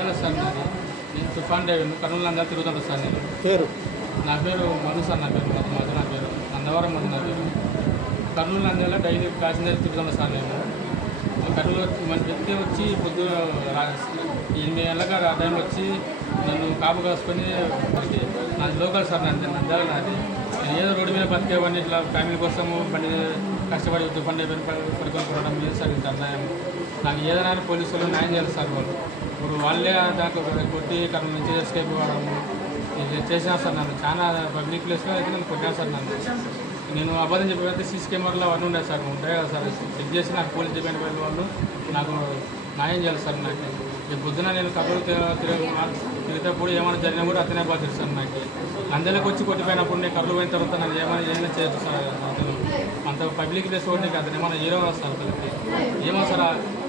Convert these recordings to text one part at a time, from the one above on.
Nandyal sir నేను తుఫాన్ driver Kurnool Nandyal తిరుగుతాను సార్. నేను పేరు నా పేరు మధు సార్. నా పేరు మధు. నా పేరు నందవరం మధు. నా పేరు కర్నూలు నంద్యాల డైలీ ప్యాసింజర్ తిరుగుతాను సార్. నేను కర్నూలు మన వ్యక్తి వచ్చి పొద్దు 8 గంటలకు ఆ టైంలో వచ్చి నన్ను కాపు కాసుకొని నాది లోకల్ సార్. నంద్యాల నాది. నేను ఏదో రోడ్డు మీద బతికేవాడిని, ఇట్లా ఫ్యామిలీ కోసము బండి కష్టపడి తుఫాన్ పడుకొని కొనడం లేదు సార్. ఇంత అన్యాయం. నాకు ఏదైనా పోలీసు వాళ్ళు న్యాయం చేయాలి సార్. వాళ్ళు ఇప్పుడు వాళ్ళే దాకా కొట్టి కర్నూలు నుంచి ఎస్కేప్ ఇవ్వడము ఇది చేసినా సార్. నన్ను చాలా పబ్లిక్ ప్లేస్లో అయితే నన్ను కొట్టాను సార్. నేను అబద్ధం చెప్పితే సీసీ కెమెరాలో అవన్నీ ఉన్నాయి సార్. ఉంటాయి కదా సార్. చెక్ చేసి నాకు పోలీస్ డిపార్ట్మెంట్ వాళ్ళు నాకు న్యాయం చేయాలి సార్. నాకు పొద్దున నేను కబుర్లు తిరిగేటప్పుడు ఏమైనా జరిగినా కూడా అతనే బాధ్యత సార్. నాకు నందెలకు వచ్చి కొట్టిపోయినప్పుడు నేను కబుర్లు పోయిన తర్వాత నన్ను ఏమైనా చేయొచ్చు సార్. అతను అంత పబ్లిక్ ప్లేస్ కూడా నీకు అతను ఏమైనా హీరో సార్. అతనికి ఏమో సార్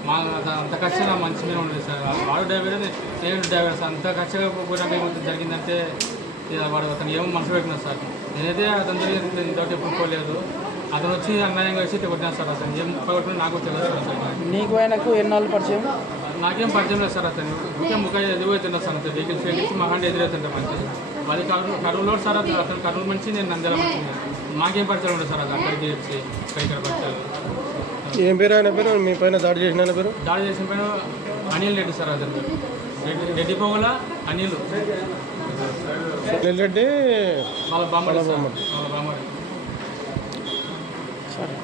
మా అంత కష్టంగా మంచి మీద ఉండేది సార్. వాడు డ్రైవర్ సేమ్ డ్రైవర్ సార్. అంత కష్టంగా పోయినాక ఏమవుతుంది జరిగిందంటే వాడు అతను ఏమో మనసు పెట్టినారు సార్. నేనైతే అతని దగ్గర ఇంతటి ఎప్పుడు పోలేదు. అతను వచ్చి అన్యాయంగా వచ్చి కొట్టినా సార్. అతను ఏం పగొట్టినా నాకు తెలియదు సార్. నీకు ఆయనకు ఎన్నాళ్ళు పరిచయం? నాకేం పరిచయం లేదు సార్. అతను ముఖ్య ఎదుగుతుంటా సార్. అంత వెహికల్స్ వెహికల్స్ మా హ్యాండ్ ఎదురవుతుంటా మంచి. అది కర్నూలు సార్. అతను కర్నూలు మంచి, నేను నంద్యాల మంచి. మాకేం పరిచయం ఉండదు సార్. అది అక్కడికి వచ్చి ఇక్కడ పరిచయాలు. ఏం పేరు ఆయన పేరు? మీ పైన దాడి చేసిన ఆయన పేరు? దాడి చేసిన పైన అనిల్ రెడ్డి సార్. అతని పేరు రెడ్డి పోగుల అనిల్ రెడ్డి. వాళ్ళ బామ్మడి. వాళ్ళ బామ్మడి. సరే.